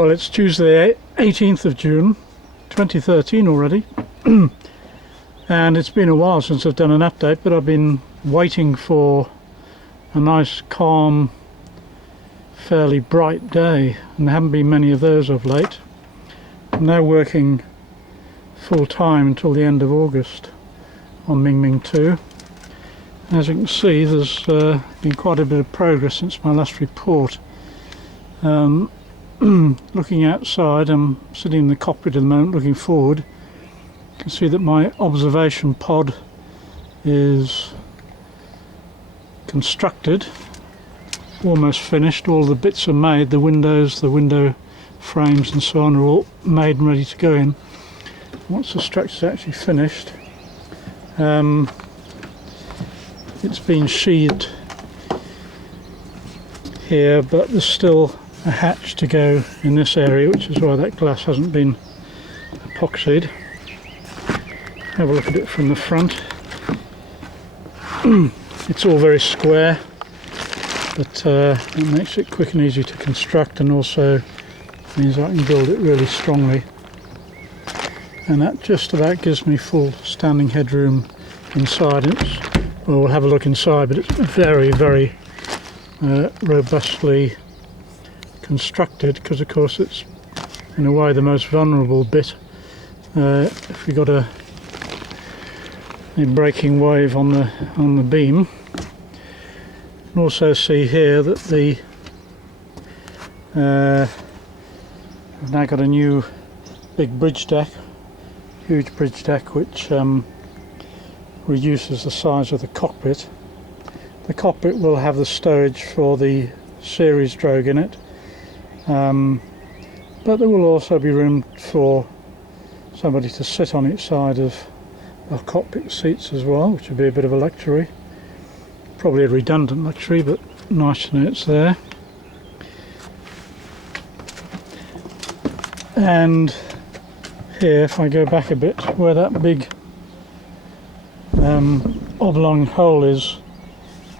Well, it's Tuesday 18th of June 2013 already and it's been a while since I've done an update, but I've been waiting for a nice calm, fairly bright day, and there haven't been many of those of late. I'm now working full time until the end of August on Mingming 2. As you can see, there's been quite a bit of progress since my last report. Looking outside, I'm sitting in the cockpit at the moment looking forward. You can see that my observation pod is constructed, almost finished. All the bits are made, the windows, the window frames and so on are all made and ready to go in. Once the structure's actually finished, it's been sheathed here, but there's still a hatch to go in this area, which is why that glass hasn't been epoxied. Have a look at it from the front. It's all very square, but it makes it quick and easy to construct, and also means I can build it really strongly. And that just about gives me full standing headroom inside. Well, we'll have a look inside, but it's very, very robustly constructed, because of course it's in a way the most vulnerable bit. If we got a breaking wave on the beam. You can also see here that we've now got a new big bridge deck, huge bridge deck, which reduces the size of the cockpit. The cockpit will have the stowage for the series drogue in it, but there will also be room for somebody to sit on each side of cockpit seats as well, which would be a bit of a luxury. Probably a redundant luxury, but nice to know it's there. And here, if I go back a bit, where that big oblong hole is,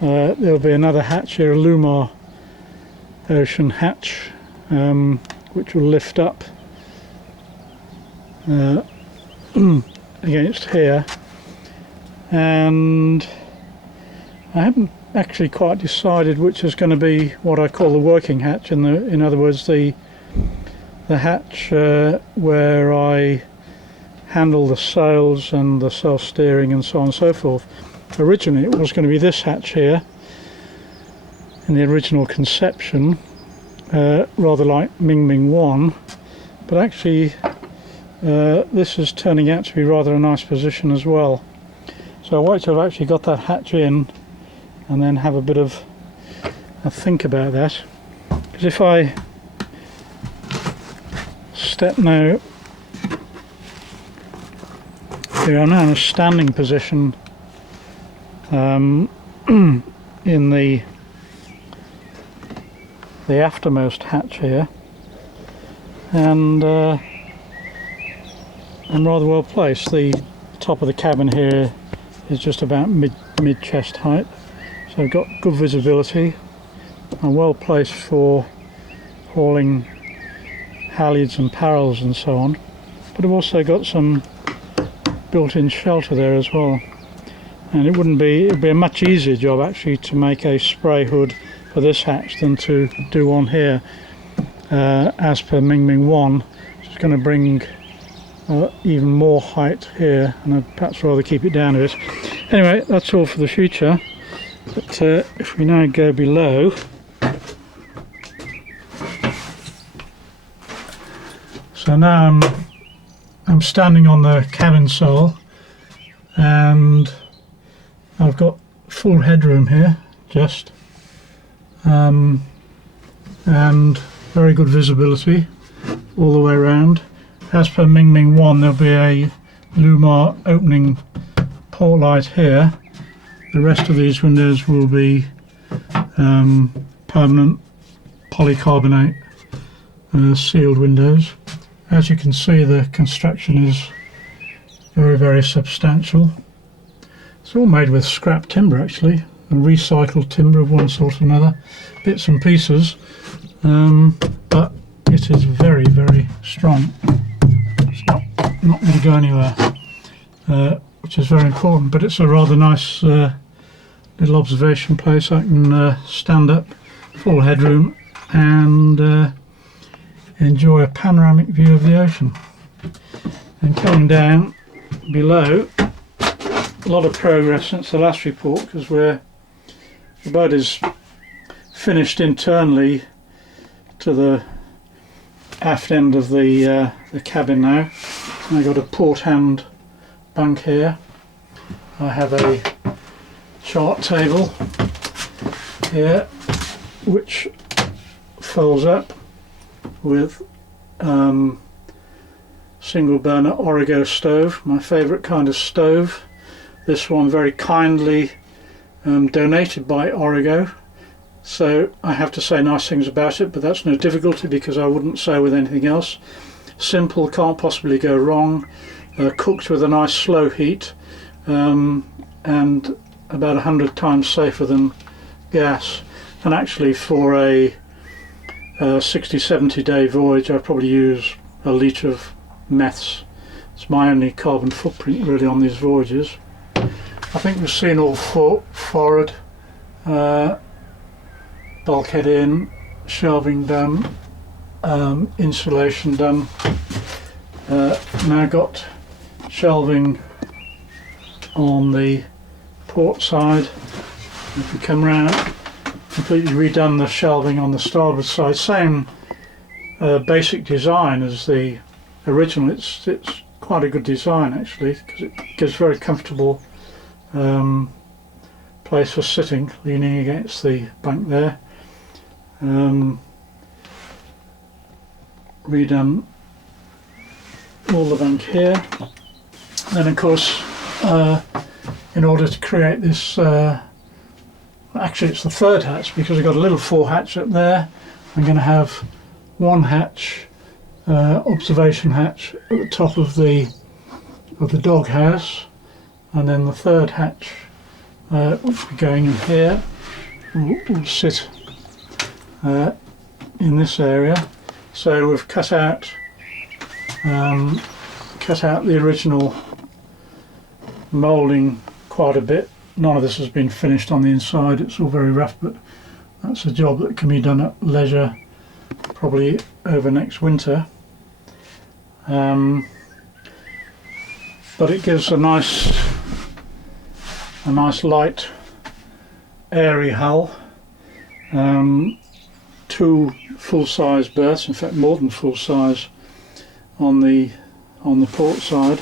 there'll be another hatch here, a Lumar Ocean hatch, which will lift up against here. And I haven't actually quite decided which is going to be what I call the working hatch. In other words, the hatch where I handle the sails and the self-steering and so on and so forth. Originally it was going to be this hatch here in the original conception, rather like Mingming 1, but actually this is turning out to be rather a nice position as well. So I'll wait till I've actually got that hatch in and then have a bit of a think about that. Because if I step now, here I'm now in a standing position in the aftermost hatch here, and I'm rather well placed. The top of the cabin here is just about mid chest height, so I've got good visibility. I'm well placed for hauling halyards and parrels and so on, but I've also got some built-in shelter there as well. And it'd be a much easier job actually to make a spray hood for this hatch than to do one here, as per Mingming 1. It's going to bring even more height here, and I'd perhaps rather keep it down a bit. Anyway, that's all for the future. But if we now go below, so now I'm standing on the cabin sole, and I've got full headroom here, just, and very good visibility all the way around. As per Mingming 1, there'll be a Lumar opening port light here. The rest of these windows will be permanent polycarbonate sealed windows. As you can see, the construction is very, very substantial. It's all made with scrap timber actually, and recycled timber of one sort or another, bits and pieces, but it is very strong. It's not going to go anywhere, which is very important, but it's a rather nice little observation place. I can stand up, full headroom, and enjoy a panoramic view of the ocean. And coming down below, a lot of progress since the last report, because the boat is finished internally to the aft end of the cabin now. And I've got a port hand bunk here. I have a chart table here which folds up with single burner Origo stove, my favourite kind of stove. This one very kindly donated by Origo, so I have to say nice things about it, but that's no difficulty because I wouldn't say with anything else. Simple, can't possibly go wrong, cooked with a nice slow heat, and about 100 times safer than gas. And actually for a 60-70 day voyage I probably use a litre of meths. It's my only carbon footprint really on these voyages. I think we've seen all forward, bulkhead in, shelving done, insulation done. Now got shelving on the port side. If we come round, completely redone the shelving on the starboard side. Same basic design as the original. It's quite a good design actually, because it gives very comfortable place for sitting, leaning against the bunk there. Redone all the bunk here. Then of course, in order to create this, actually it's the third hatch, because I've got a little fore hatch up there. I'm going to have one hatch, observation hatch at the top of the dog house, and then the third hatch, which will be going in here, will sit in this area. So we've cut out the original moulding quite a bit. None of this has been finished on the inside, it's all very rough, but that's a job that can be done at leisure, probably over next winter. But it gives a nice light, airy hull. Two full-size berths, in fact more than full-size, on the port side,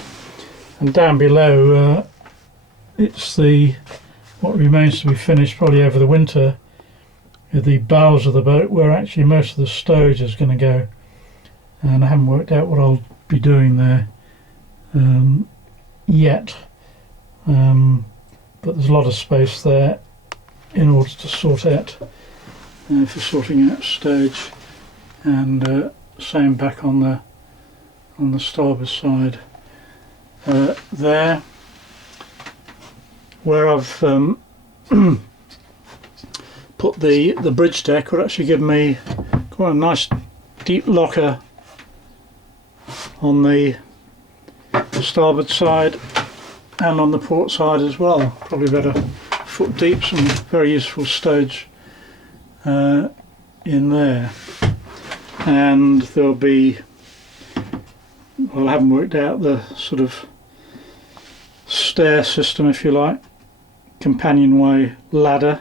and down below it's what remains to be finished probably over the winter, the bows of the boat, where actually most of the stowage is going to go, and I haven't worked out what I'll be doing there yet, but there's a lot of space there in order to sort out for sorting out stowage, and same back on the starboard side there, where I've put the bridge deck, would actually give me quite a nice deep locker on the starboard side and on the port side as well, probably about a foot deep, some very useful stowage in there. And there'll be, well, I haven't worked out the sort of stair system, if you like, companionway ladder.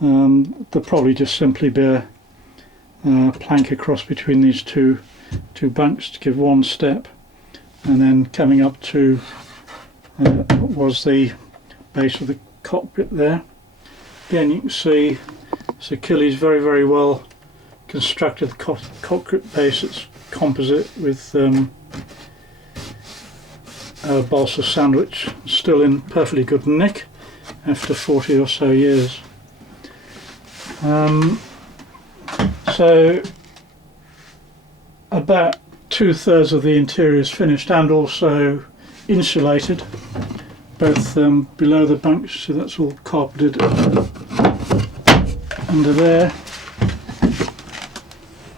There'll probably just simply be a plank across between these two bunks to give one step, and then coming up to what was the base of the cockpit there. Again, you can see this Achilles very, very well constructed. The cockpit base, it's composite with balsa sandwich, still in perfectly good nick after 40 or so years. So about 2/3 of the interior is finished and also insulated, both below the bunks, so that's all carpeted under there,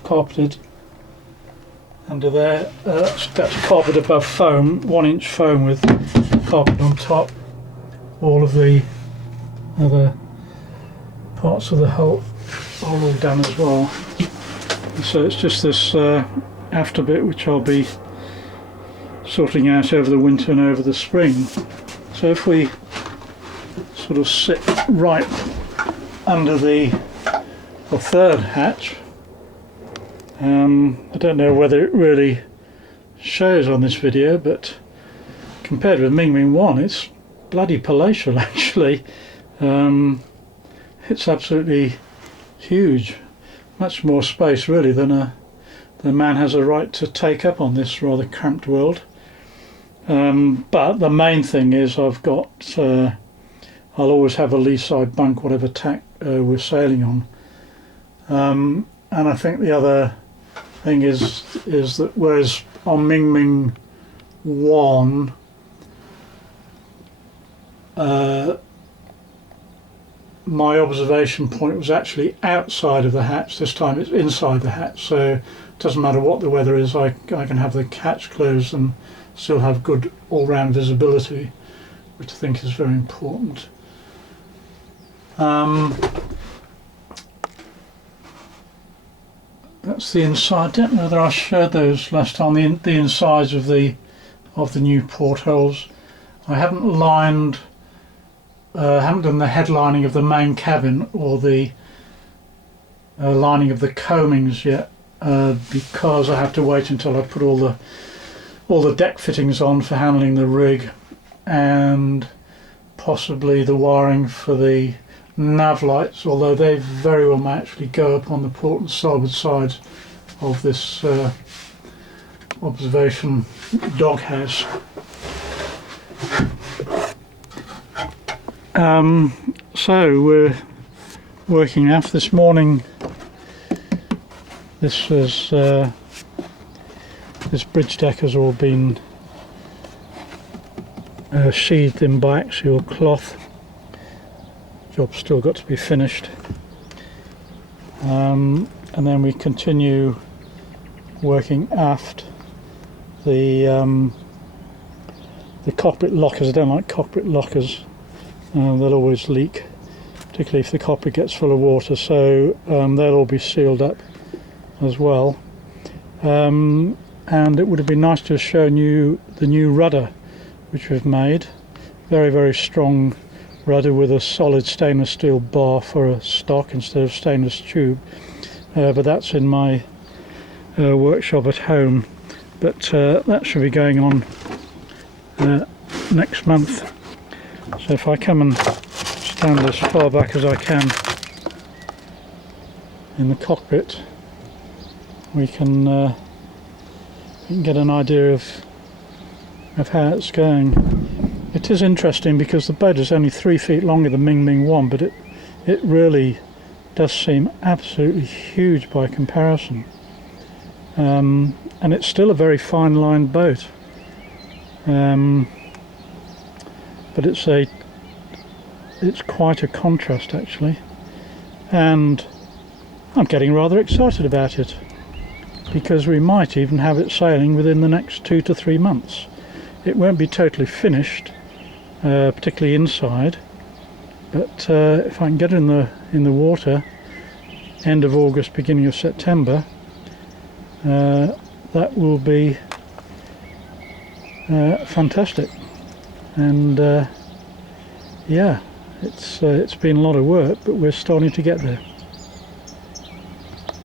carpeted under there. That's carpet above foam, 1-inch foam with carpet on top. All of the other parts of the hull are all done as well. And so it's just this after bit which I'll be sorting out over the winter and over the spring. So if we sort of sit right under the third hatch, I don't know whether it really shows on this video, but compared with Mingming 1 it's bloody palatial actually. It's absolutely huge, much more space really than a man has a right to take up on this rather cramped world. But the main thing is I've got I'll always have a lee side bunk whatever tack we're sailing on, and I think the other thing is that whereas on Mingming 1 my observation point was actually outside of the hatch, this time it's inside the hatch, so it doesn't matter what the weather is, I can have the hatch closed and still have good all-round visibility, which I think is very important. That's the inside. I don't know whether I showed those last time, the insides of the new portholes. I haven't lined, haven't done the headlining of the main cabin or the lining of the coamings yet, because I have to wait until I put all the deck fittings on for handling the rig, and possibly the wiring for the nav lights, although they very well may actually go up on the port and starboard sides of this observation doghouse. So we're working aft this morning. This was this bridge deck has all been sheathed in biaxial cloth. Job's still got to be finished, and then we continue working aft. The cockpit lockers, I don't like cockpit lockers, they'll always leak, particularly if the cockpit gets full of water, so they'll all be sealed up as well. And it would have been nice to have shown you the new rudder which we've made. Very, very strong rudder with a solid stainless steel bar for a stock instead of stainless tube, but that's in my workshop at home. But that should be going on next month. So if I come and stand as far back as I can in the cockpit, we can get an idea of how it's going. It is interesting because the boat is only 3 feet longer than Mingming 1, but it really does seem absolutely huge by comparison. And it's still a very fine lined boat. But it's quite a contrast actually, and I'm getting rather excited about it because we might even have it sailing within the next 2 to 3 months. It won't be totally finished, particularly inside, but if I can get it in the water end of August, beginning of September, that will be fantastic. And yeah, it's been a lot of work, but we're starting to get there.